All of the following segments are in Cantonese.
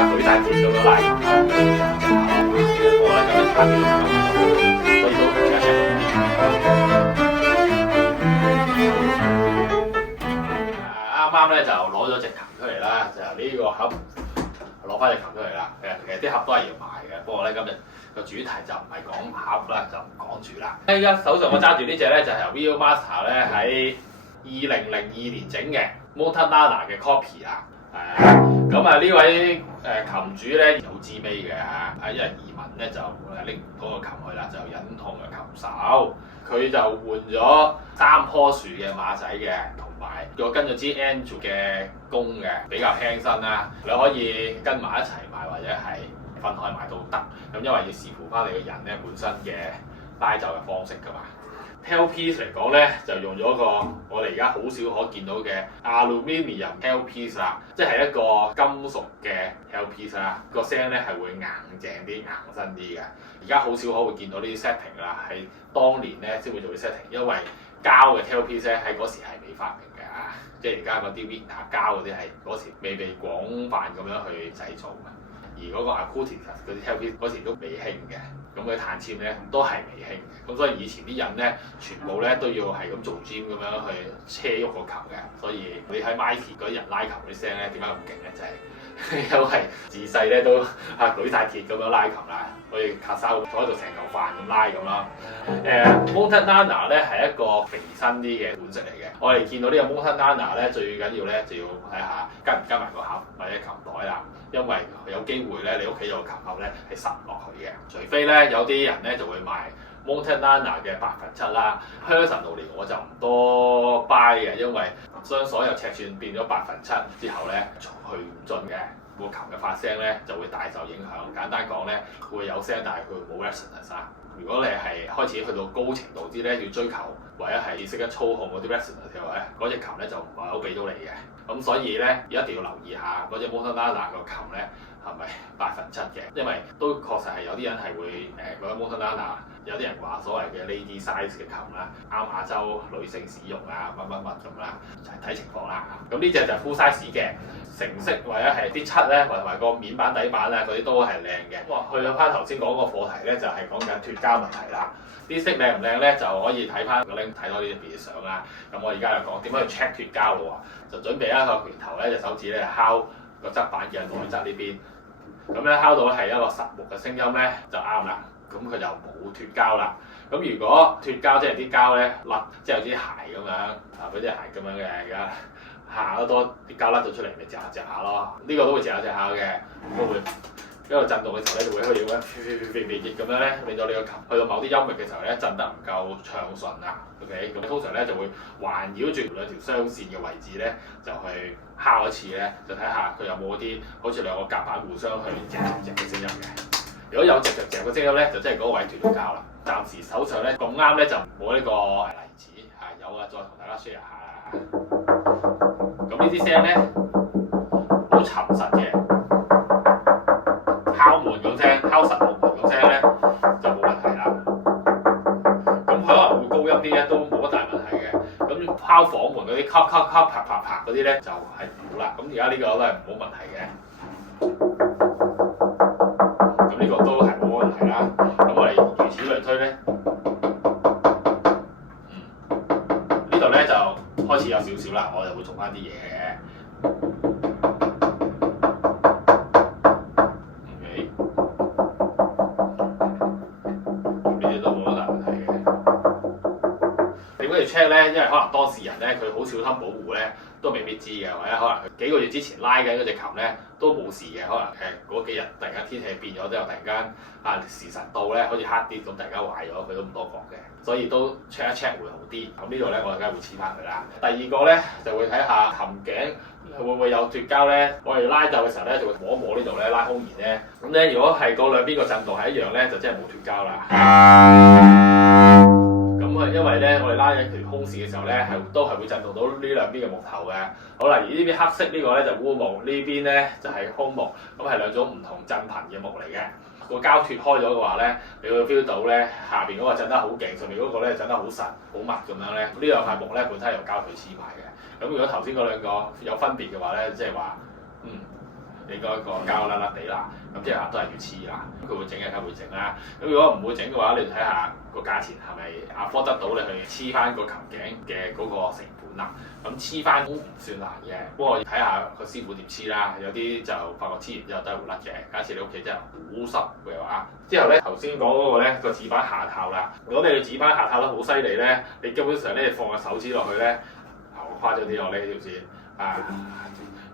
舉晒鐵咁樣拉琴啦，咁樣隻下咯。我覺得咁樣差啲咁樣，所以都即刻 check 啱啱咧就攞咗隻琴出嚟啦，就呢個盒攞翻隻琴出嚟啦。其實啲盒都係要賣嘅，不過咧今日個主題就唔係講盒啦，就唔講住啦。依家手上我揸住呢隻咧就係由 Viomaster 咧喺2002年整嘅 Montanana 嘅 copy 啊。咁啊呢位琴主咧有滋味嘅嚇，因為移民咧就拎嗰個琴去啦，就忍痛嘅琴手，佢就換咗3棵樹嘅馬仔嘅，同埋我跟咗支 Angel 嘅弓嘅，比較輕身啦。你可以跟埋一齊買或者係分開買都得，咁因為要視乎翻你個人咧本身嘅拉奏嘅方式㗎嘛。tailpiece 嚟講咧，就用咗個我哋而家好少可見到嘅 aluminium tailpiece 啦，即係一個金屬嘅 tailpiece 啦。個聲咧係會硬淨啲、硬身啲嘅。而家好少可會見到呢啲 setting 啦，係當年咧先會做啲 setting，因為膠嘅 tailpiece 咧喺嗰時係未發明嘅啊，即係而家嗰啲 Vita 膠嗰啲係嗰時未被廣泛咁樣去製造嘅。而嗰個 acoustic 嗰啲 tailpiece 嗰時都未興嘅，咁佢彈鉗咧都係未興嘅，咁所以以前啲人咧全部咧都要係咁做 gym 咁樣去車喐個琴嘅，所以你睇 Mighty 嗰啲人拉琴啲聲咧點解咁勁咧？就係、因為自細咧都舉晒鐵咁樣拉琴啦，可以卡沙坐喺度成嚿飯咁拉咁啦。Montanana 咧係一個肥身啲嘅款式嚟嘅，我哋見到呢個 Montanana 咧最緊要咧就要睇下跟唔跟埋個盒或者琴袋啦。因為有機會咧，你屋企有個琴盒咧係塞唔落去嘅，除非咧有啲人咧就會買 Montanana 嘅7/8啦。Personally 我就唔多 buy 嘅，因為將所有尺寸變咗7/8之後咧，去唔盡嘅，個琴嘅發聲咧就會大受影響。簡單講咧，佢會有聲，但係佢冇 resonance 啊。如果你係開始去到高程度啲咧，要追求或者係識得操控嗰啲 resonance 嘅話咧，嗰隻琴咧就唔係好俾到你嘅。咁所以咧，一定要留意下嗰隻 Montanana 個琴咧係咪7/8嘅，因為都確實係有啲人係會覺得 Montanana 有啲人話所謂嘅 lady size 嘅琴啦，啱亞洲女性使用啊，乜咁啦，就係睇情況啦。咁呢隻就 full size 嘅，成色或者係啲漆咧，或者埋個面板底板啊，嗰啲都係靚嘅。哇，去到翻頭先講個課題咧，就係講緊脫膠問題啦。啲色靚唔靚咧，就可以睇翻個 link 睇多啲別嘅相啦。咁我而家就講點樣去 check 脫膠咯喎，就準備一個拳頭咧，隻手指咧敲個側板嘅內側呢邊，咁咧敲到係一個實木嘅聲音咧就啱啦。咁佢就冇脫膠啦。咁如果脫膠即係啲膠咧甩，即係有啲鞋咁樣啊，嗰啲鞋咁樣嘅而家下得多啲膠甩咗出嚟，咪嚼下咯。呢個都會嚼下嘅，都會。一路震動嘅時候咧，就會開始咁樣飛熱咁樣咧，令到你個琴去到某啲音域嘅時候咧，震得唔夠暢順啦。OK， 咁通常咧就會環繞住兩條雙線嘅位置咧，就去敲一次咧，就睇下佢有冇啲好似兩個夾板互相去夾嘅聲音嘅。如果有夾嘅聲音咧，就即係嗰個位脫咗膠啦。暫時手上咧咁啱咧就冇呢個例子嚇，有啊再同大家 share 下啦。咁呢啲聲咧好沉實嘅。敲門咁聲，敲實木門咁聲咧就冇問題啦。咁可能會高音啲咧都冇乜大問題嘅。咁敲房門嗰啲咔啪嗰啲咧就係唔好啦。咁而家呢個都係冇問題嘅。咁呢個都係冇問題啦。咁我哋如此類推咧，呢度咧就開始有少少啦，我就會做翻啲嘢嘅。check 咧，因為可能當事人咧佢好小心保護咧，都未必知嘅，或者可能佢幾個月之前拉緊嗰隻琴咧都冇事嘅，可能嗰幾日突然間天氣變咗之後，突然間時辰到咧，好似黑啲咁，突然間壞咗，佢都唔多覺嘅，所以都 check 一 check 會好啲。咁呢度咧，我哋梗係會黐翻佢啦。第二個咧就會睇下琴頸會唔會有脫膠咧？我哋拉奏嘅時候咧就會摸一摸呢度咧，拉空弦咧。咁咧如果係嗰兩邊個震動係一樣咧，就真係冇脫膠啦。因為咧，我哋拉緊條空線嘅時候咧，都係會震動到呢兩邊嘅木頭嘅。好啦，而呢邊黑色呢個咧就烏木，呢邊咧就係空木，咁係兩種唔同震頻嘅木嚟嘅。個膠脫開咗嘅話咧，你會 feel 到咧下邊嗰個震得好勁，上面嗰個咧震得好實、好密咁樣咧。呢兩塊木咧本身係用膠水黐埋嘅。咁如果頭先嗰兩個有分別嘅話咧，即係話應該個膠甩甩地啦，咁即係話都係要黐啦。佢會整嘅梗會整啦。咁如果唔會整嘅話，你睇下個價錢係咪afford得到你去黐翻個琴頸嘅嗰個成本啦。咁黐翻都唔算難嘅，不過睇下個師傅點黐啦。有啲就發覺黐完之後都係會甩嘅。假設你屋企真係好濕嘅話，之後咧頭先講嗰個咧個紙板下套啦。如果你個紙板下套得好犀利咧，你基本上咧放個手指落去咧，誇張啲我呢條線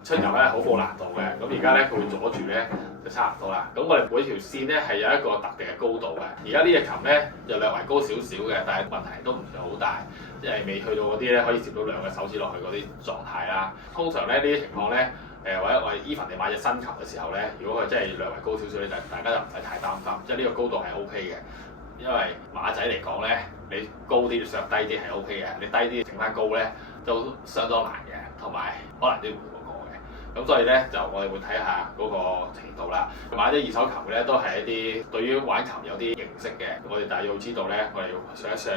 出油咧好冇難度嘅。咁而家咧佢會阻住咧就差唔多啦。咁我哋每條線咧係有一個特定嘅高度嘅。而家呢隻琴咧就略為高少少嘅，但係問題都唔算好大，即係未去到嗰啲咧可以接到兩個手指落去嗰啲狀態啦。通常咧呢啲情況咧或者我 even 你買隻新琴嘅時候咧，如果佢真係略為高少少咧，就大家就唔使太擔心，即係呢個高度係 OK 嘅。因為馬仔嚟講咧，你高啲上低啲係 OK 嘅，你低啲整翻高咧都相當難嘅，同埋可能都要換嗰個嘅。咁所以咧就我哋會睇下嗰個程度啦。買啲二手琴嘅咧都係一啲對於玩琴有啲認識嘅，我哋大約要知道咧，我哋要上一上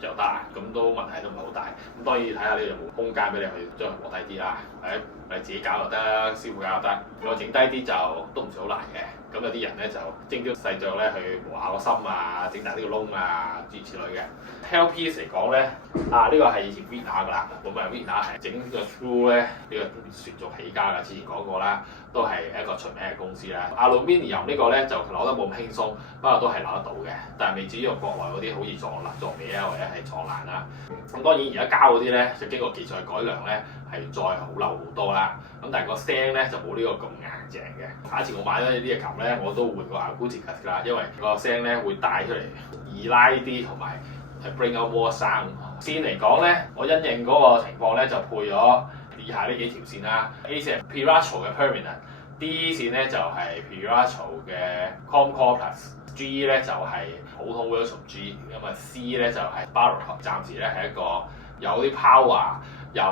就得，咁都問題都唔係好大。咁當然睇下你有冇空間俾你去將佢磨低啲啦，或者你自己搞就得，師傅搞就得。如果整低啲就都唔算好難嘅。咁有啲人咧就精雕細琢咧去磨下個心啊，整大呢個窿啊，諸如此類嘅。Tailpiece 嚟講咧，呢個係以前 Vina 噶啦，咁啊 Vina 係整個 screw 咧，呢個船族起家噶，之前講過啦，都係一個出名嘅公司啦。Aluminium 呢個咧就攞得冇咁輕鬆，不過都係攞得到嘅，但係未至於用國內嗰啲好易撞歪啊，或者係撞爛啦。咁當然而家膠嗰啲咧就經過技術改良咧，係再好漏好多啦。咁但係個聲咧就冇呢個咁硬淨嘅。下一次我買咗呢啲嘅琴咧，我都換過 Acousticus 啦，因為個聲咧會帶出嚟易拉啲，同埋係 bring out more sound。線嚟講咧，我因應嗰個情況咧就配咗以下呢幾條線啦。A 線係 Piracho 嘅 Permanent，D 線咧就係 Piracho 嘅 Comcore Plus，G 咧就係普通 version G， 咁啊 C 咧就係 Barocco。暫時咧係一個有啲 power 又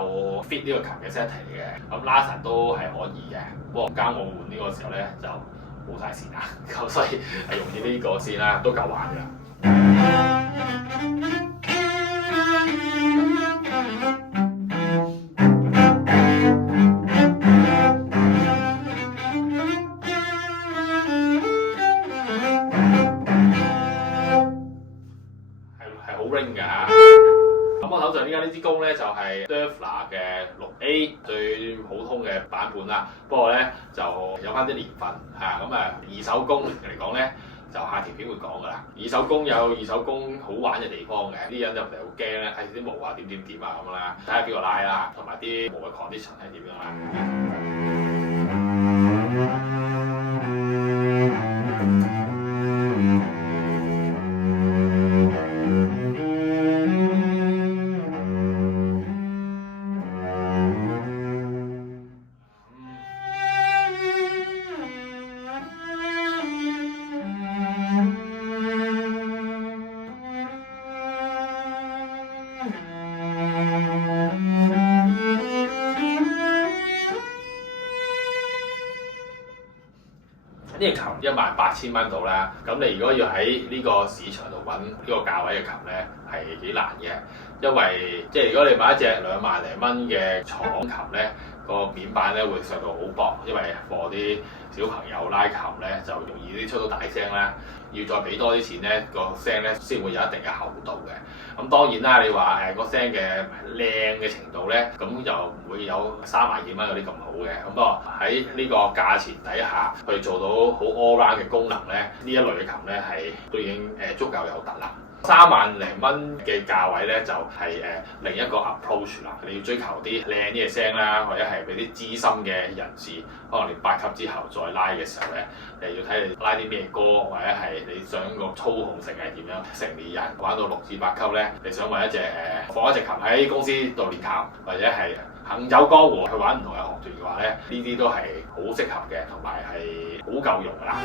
fit 呢個琴嘅 setting 嚟嘅，咁拉神都係可以嘅。不過間我換呢個時候咧就冇晒線啦，咁所以係用住呢個線啦，都夠玩㗎啦。係好 ring 㗎。咁我手上依家呢支弓咧就係 Dervla 嘅6A 最普通嘅版本啦，不過咧就有翻啲年份嚇，咁二手弓嚟講咧就下條片會講㗎啦。二手弓有二手弓好玩嘅地方嘅，啲人就唔係好驚咧，睇啲毛啊點啊咁啦，睇下邊個拉啦，同埋啲毛嘅 condition 係點樣啦。呢個琴18,000蚊到啦，咁你如果要喺呢個市場度揾呢個價位嘅琴咧，係幾難嘅，因為即係如果你買一隻2萬零蚊嘅廠琴咧，個面板咧會上到好薄，因為貨啲小朋友拉琴咧就容易啲出到大聲啦，要再俾多啲錢咧，個聲咧先會有一定嘅厚度嘅。咁當然啦，你話個聲嘅靚嘅程度咧，咁就唔會有3萬幾蚊嗰啲咁好嘅。咁不過喺呢個價錢底下去做到好 all round 嘅功能咧，呢一類嘅琴咧係都已經足夠有突啦。3萬零蚊嘅價位咧就係另一個 approach 啦。你要追求啲靚啲嘅聲啦，或者係俾啲資深嘅人士，可能你8級之後再拉嘅時候咧，要睇你拉啲咩歌，或者係你想個操控性係點樣。成年人玩到6至8級咧，你想揾一隻放一隻琴喺公司度練琴，或者係行走江湖去玩唔同嘅樂團嘅話咧，呢啲都係好適合嘅，同埋係好夠用㗎啦。